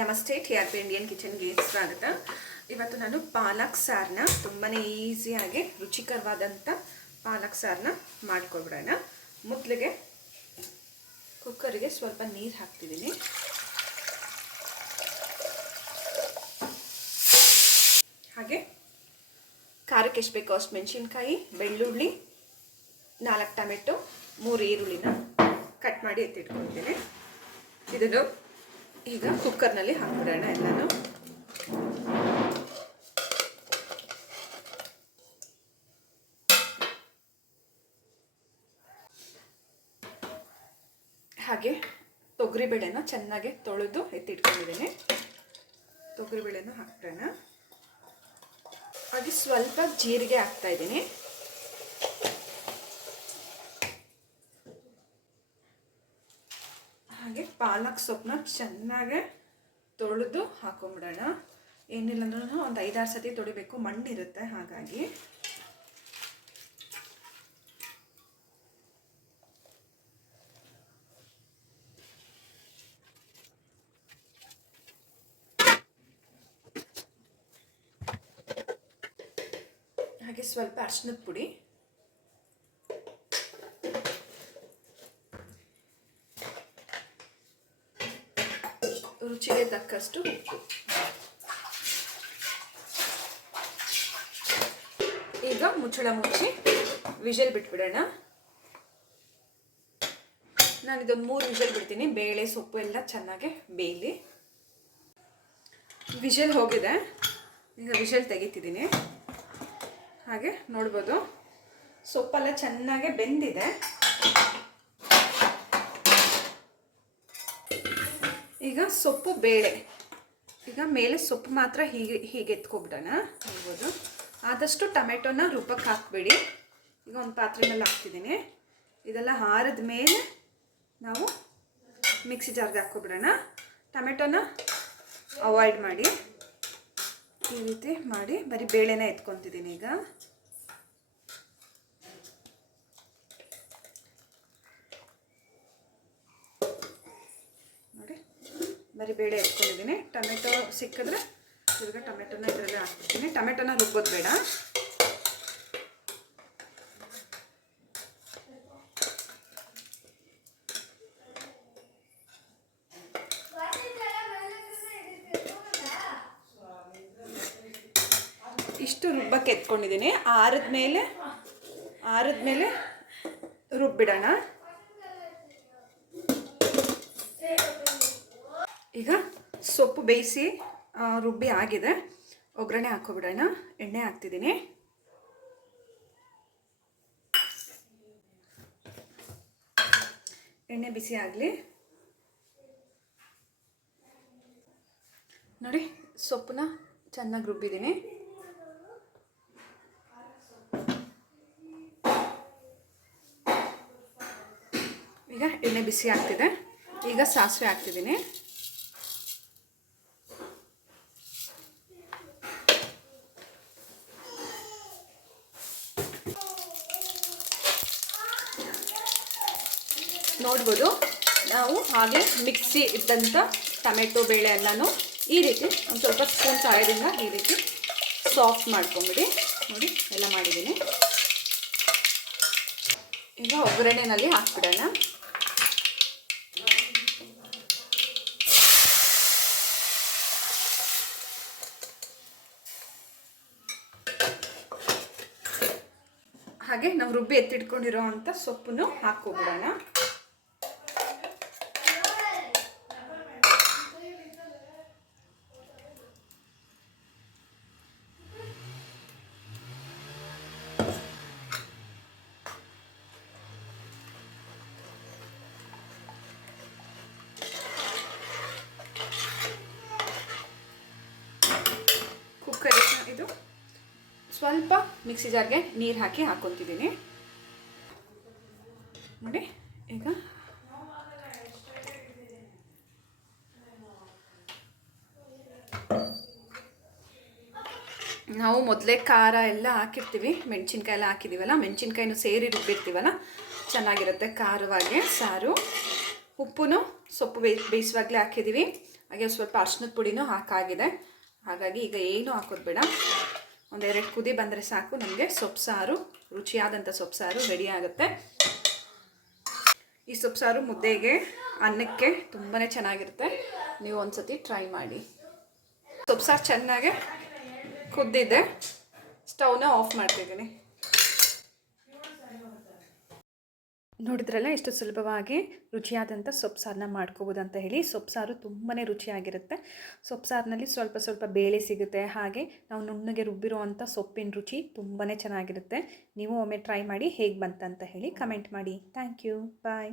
ನಮಸ್ತೆ, T R P Indian ಕಿಚನ್ಗೆ ಸ್ವಾಗತ. ಇವತ್ತು ನಾನು ಪಾಲಕ್ ಸಾರನ್ನ ತುಂಬಾ ಈಸಿಯಾಗಿ ರುಚಿಕರವಾದಂಥ ಪಾಲಕ್ ಸಾರನ್ನ ಮಾಡ್ಕೊಬಿಡೋಣ. ಮೊದಲಿಗೆ ಕುಕ್ಕರಿಗೆ ಸ್ವಲ್ಪ ನೀರು ಹಾಕ್ತಿದ್ದೀನಿ. ಹಾಗೆ ಖಾರಕ್ಕೆ ಎಷ್ಟು ಬೇಕೋ ಅಷ್ಟು ಮೆಣಸಿನ್ಕಾಯಿ, ಬೆಳ್ಳುಳ್ಳಿ, ನಾಲ್ಕು ಟೊಮೆಟೊ, ಮೂರು ಈರುಳ್ಳಿನ ಕಟ್ ಮಾಡಿ ಎತ್ತಿಟ್ಕೊಳ್ತೀನಿ. ಇದನ್ನು ಈಗ ಕುಕ್ಕರ್ನಲ್ಲಿ ಹಾಕ್ಬಿಡೋಣ ಎಲ್ಲನೂ. ಹಾಗೆ ತೊಗರಿಬೇಳೆನ ಚೆನ್ನಾಗಿ ತೊಳೆದು ಎತ್ತಿಟ್ಕೊಂಡಿದ್ದೀನಿ. ತೊಗರಿಬೇಳೆನೂ ಹಾಕ್ಬಿಡೋಣ. ಹಾಗೆ ಸ್ವಲ್ಪ ಜೀರಿಗೆ ಹಾಕ್ತಾ ಇದ್ದೀನಿ ಹಾಗೆ ಪಾಲಕ್ ಸೊಪ್ಪನ್ನ ಚೆನ್ನಾಗೆ ತೊಳೆದು ಹಾಕೊಂಬಿಡೋಣ. ಏನಿಲ್ಲ ಅಂದ್ರೂ ಒಂದು ಐದಾರು ಸತಿ ತೊಳಿಬೇಕು. ಮಣ್ಣಿರುತ್ತೆ ಹಾಗಾಗಿ. ಹಾಗೆ ಸ್ವಲ್ಪ ಅರ್ಶಿನದ ಪುಡಿ. ರುಚಿಗೆ ತಕ್ಕಷ್ಟು ಉಪ್ಪು. ಈಗ ಮುಚ್ಚಳ ಮುಚ್ಚಿ ವಿಷಲ್ ಬಿಟ್ಬಿಡೋಣ. ನಾನು ಇದೊಂದು ಮೂರು ವಿಷಲ್ ಬಿಡ್ತೀನಿ. ಬೇಳೆ, ಸೊಪ್ಪು ಎಲ್ಲ ಚೆನ್ನಾಗಿ ಬೇಯಲಿ. ವಿಷಲ್ ಹೋಗಿದೆ. ಈಗ ವಿಷಲ್ ತೆಗಿತಿದ್ದೀನಿ. ಹಾಗೆ ನೋಡ್ಬೋದು. ಸೊಪ್ಪೆಲ್ಲ ಚೆನ್ನಾಗೆ ಬೆಂದಿದೆ. ಈಗ ಸೊಪ್ಪು ಬೇಳೆ. ಈಗ ಮೇಲೆ ಸೊಪ್ಪು ಮಾತ್ರ ಹೀಗೆ ಹೀಗೆ ಎತ್ಕೊಬಿಡೋಣ. ನೋಡ್ಬೋದು ಆದಷ್ಟು ಟೊಮೆಟೊನ ರುಬ್ಬಕ್ಕೆ ಹಾಕ್ಬೇಡಿ. ಈಗ ಒಂದು ಪಾತ್ರೆ ಮೇಲೆ ಹಾಕ್ತಿದ್ದೀನಿ. ಇದೆಲ್ಲ ಹಾರದ ಮೇಲೆ ನಾವು ಮಿಕ್ಸಿ ಜಾರ್ಗೆ ಹಾಕ್ಕೊಬಿಡೋಣ. ಟೊಮೆಟೊನ ಅವಾಯ್ಡ್ ಮಾಡಿ. ಈ ರೀತಿ ಮಾಡಿ ಬರೀ ಬೇಳೆನ ಎತ್ಕೊತಿದ್ದೀನಿ ಈಗ ನೋಡಿ ಬರೀ ಬೇಳೆ ಟೊಮೆಟೊ ಸಿಕ್ಕಿದ್ರೆ ತಿರ್ಗ ಟೊಮೆಟೊನ ಇದರಲ್ಲಿ ಹಾಕ್ಬಿಡ್ತೀನಿ. ಟೊಮೆಟೊನ ರುಬ್ಬೋದು ಬೇಡ. ಇಷ್ಟು ರುಬ್ಬಕ್ಕೆ ಎತ್ಕೊಂಡಿದ್ದೀನಿ. ಆರಿದ ಮೇಲೆ ಆರಿದ ಮೇಲೆ ರುಬ್ಬಿಡೋಣ. ಈಗ ಸೊಪ್ಪು ಬೇಯಿಸಿ ರುಬ್ಬಿ ಆಗಿದೆ. ಒಗ್ಗರಣೆ ಹಾಕೋಬಿಡೋಣ ಎಣ್ಣೆ ಹಾಕ್ತಿದ್ದೀನಿ. ಎಣ್ಣೆ ಬಿಸಿ ಆಗಲಿ. ನೋಡಿ, ಸೊಪ್ಪನ್ನ ಚೆನ್ನಾಗಿ ರುಬ್ಬಿದ್ದೀನಿ. ಈಗ ಎಣ್ಣೆ ಬಿಸಿ ಆಗ್ತಿದೆ. ಈಗ ಸಾಸಿವೆ ಹಾಕ್ತಿದ್ದೀನಿ. ನೋಡ್ಬೋದು. ನಾವು ಹಾಗೆ ಮಿಕ್ಸಿ ಇದ್ದಂಥ ಟೊಮೆಟೊ, ಬೇಳೆ ಎಲ್ಲನೂ ಈ ರೀತಿ ಒಂದು ಸ್ವಲ್ಪ ಸ್ಪೂನ್ ಸಹಾಯದಿಂದ ಈ ರೀತಿ ಸಾಫ್ಟ್ ಮಾಡ್ಕೊಂಬಿಡಿ. ನೋಡಿ, ಎಲ್ಲ ಮಾಡಿದ್ದೀನಿ. ಈಗ ಒಗ್ಗರಣೆನಲ್ಲಿ ಹಾಕ್ಬಿಡೋಣ. ಹಾಗೆ ನಾವು ರುಬ್ಬಿ ಎತ್ತಿಟ್ಕೊಂಡಿರೋ ಅಂಥ ಸೊಪ್ಪನ್ನು ಹಾಕ್ಕೊಬಿಡೋಣ. ಸ್ವಲ್ಪ ಮಿಕ್ಸಿ ಜಾರ್ಗೆ ನೀರು ಹಾಕಿ ಹಾಕ್ಕೊತಿದ್ದೀನಿ ನೋಡಿ, ಈಗ ನಾವು ಮೊದಲೇ ಖಾರ ಎಲ್ಲ ಹಾಕಿರ್ತೀವಿ, ಮೆಣಸಿನ್ಕಾಯಿ ಎಲ್ಲ ಹಾಕಿದ್ದೀವಲ್ಲ ಮೆಣಸಿನ್ಕಾಯಿನೂ ಸೇರಿ ರುಬ್ಬಿರ್ತೀವಲ್ಲ, ಚೆನ್ನಾಗಿರುತ್ತೆ ಖಾರವಾಗಿ. ಸಾರು ಉಪ್ಪು ಸೊಪ್ಪು ಬೇಯ್ ಬೇಯಿಸುವಾಗಲೇ ಹಾಕಿದ್ದೀವಿ ಹಾಗೆ ಸ್ವಲ್ಪ ಅರ್ಶಿನದ ಪುಡಿನೂ ಹಾಕಾಗಿದೆ. ಹಾಗಾಗಿ ಈಗ ಏನೂ ಹಾಕೋದು ಬೇಡ. ಒಂದೆರಡು ಕುದಿ ಬಂದರೆ ಸಾಕು, ನಮಗೆ ಸೊಪ್ಪು ರುಚಿಯಾದಂಥ ಸೊಪ್ಪು ರೆಡಿ ಆಗುತ್ತೆ. ಈ ಸೊಪ್ಪು ಸಾರು ಮುದ್ದೆಗೆ, ಅನ್ನಕ್ಕೆ ತುಂಬಾ ಚೆನ್ನಾಗಿರುತ್ತೆ. ನೀವು ಒಂದ್ಸತಿ ಟ್ರೈ ಮಾಡಿ. ಸೊಪ್ಪು ಸಾರು ಚೆನ್ನಾಗೆ ಕುದ್ದಿದೆ. ಸ್ಟವ್ನ ಆಫ್ ಮಾಡ್ತಿದ್ದೀನಿ. ನೋಡಿದ್ರಲ್ಲ, ಎಷ್ಟು ಸುಲಭವಾಗಿ ರುಚಿಯಾದಂಥ ಸೊಪ್ಪು ಸಾರನ್ನ ಮಾಡ್ಕೋಬೋದು ಅಂತ ಹೇಳಿ, ಸೊಪ್ಪು ಸಾರು ತುಂಬಾ ರುಚಿಯಾಗಿರುತ್ತೆ. ಸೊಪ್ಪು ಸಾರಿನಲ್ಲಿ ಸ್ವಲ್ಪ ಸ್ವಲ್ಪ ಬೇಳೆ ಸಿಗುತ್ತೆ, ಹಾಗೆ ನಾವು ನುಣ್ಣಗೆ ರುಬ್ಬಿರುವಂಥ ಸೊಪ್ಪಿನ ರುಚಿ ತುಂಬಾ ಚೆನ್ನಾಗಿರುತ್ತೆ. ನೀವು ಒಮ್ಮೆ ಟ್ರೈ ಮಾಡಿ ಹೇಗೆ ಬಂತಂತ ಹೇಳಿ ಕಮೆಂಟ್ ಮಾಡಿ. Thank you, bye.